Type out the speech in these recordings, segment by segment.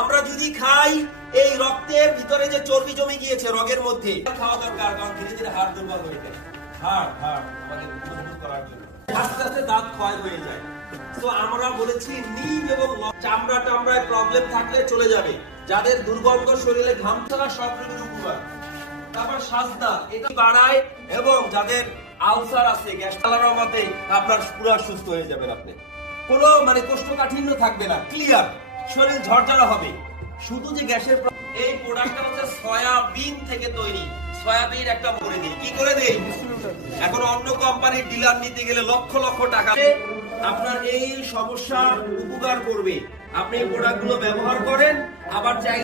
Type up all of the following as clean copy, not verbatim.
আমরা যদি খাই এই রক্তের ভিতরে যে চর্বি জমে গিয়েছে রগের মধ্যে খাওয়া দরকার, কারণ ধীরে ধীরে হাড় দুর্বল হয়ে যায়। হাড় আমাদের মজবুত করার জন্য আস্তে আস্তে দাঁত ক্ষয় হয়ে যায়। তো আমরা বলেছি নিম এবং চামড়ায় প্রবলেম থাকলে চলে যাবে। যাদের দুর্গন্ধ, শরীরে ঘাম ছাড়া সব রোগের উপকার। তারপর সাজদা এটা বাড়ায়, এবং যাদের আলসার আছে, গ্যাস চালানোর মতে আপনার পুরো সুস্থ হয়ে যাবেন। আপনি কোনো কোষ্ঠকাঠিন্য থাকবে না, ক্লিয়ার, শরীর ঝরঝরা হবে। শুধু যে গ্যাসের এই প্রোডাক্টটা হচ্ছে সয়াবিন থেকে তৈরি। সয়াবিন একটা করে দিই, কি করে দেই? এখন অন্য কোম্পানির ডিলার নিতে গেলে লক্ষ লক্ষ টাকা। আপনার এই সমস্যা উপকার করবে। আপনি এই প্রোডাক্টগুলো ব্যবহার করেন, আবার চাই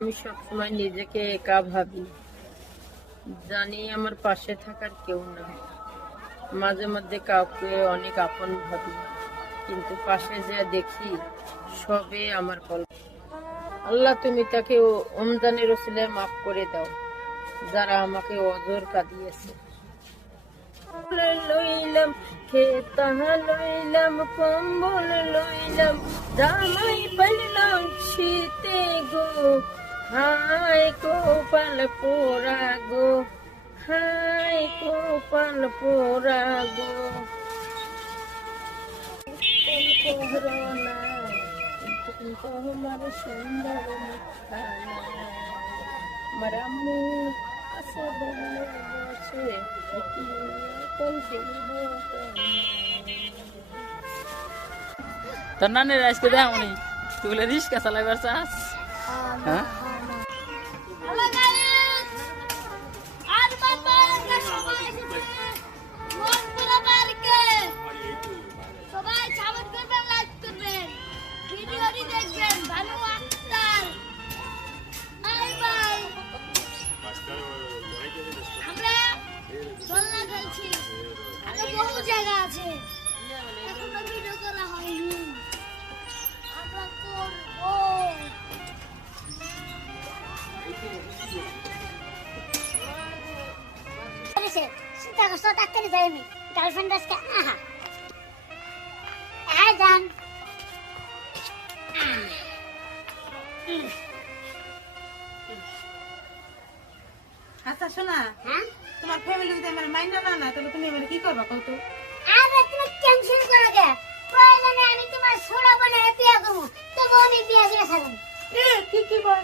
আমি সবসময় নিজেকে একা ভাবি, জানি আমার পাশে থাকার কেউ না। মাঝে মধ্যে কাউকে অনেক আপন ভাবি, কিন্তু পাশে যে দেখি সবে আমার কল্পনা। আল্লাহ তুমি তাকে রমজানের ওসিলায় মাফ করে দাও, যারা আমাকে অজর কাঁদিয়েছে। লইলাম খেতা লইলাম, কম্বল লইলাম, জামাই পাইলাম শীতে গো, হায় কোপাল পোড়া গো, হায় কোপাল পোড়া গো। তোমার সুন্দর মারামু আসে বসে তোর নানের আজকে দেখ উনি তুই বলে রিস্কা চালাইবার চাস। হ্যাঁ বহু জায়গা আছে, এখনো ভিডিও করা হয়নি, আমরা করবো। চিন্তা করছো ডাক্তারি যাই আমি গার্লফ্রেন্ড আজকে যান। আচ্ছা শোনা, তোমার ফ্যামিলি যদি আমার মাইনা না না, তাহলে তুমি আমার কি করবা কত? আরে তুমি টেনশন করো কে? প্রয়োজনে আমি তোমার সোনা বোনের বিয়ে করবো, তবু আমি বিয়ে দিয়ে ছাড়ব। কি বল?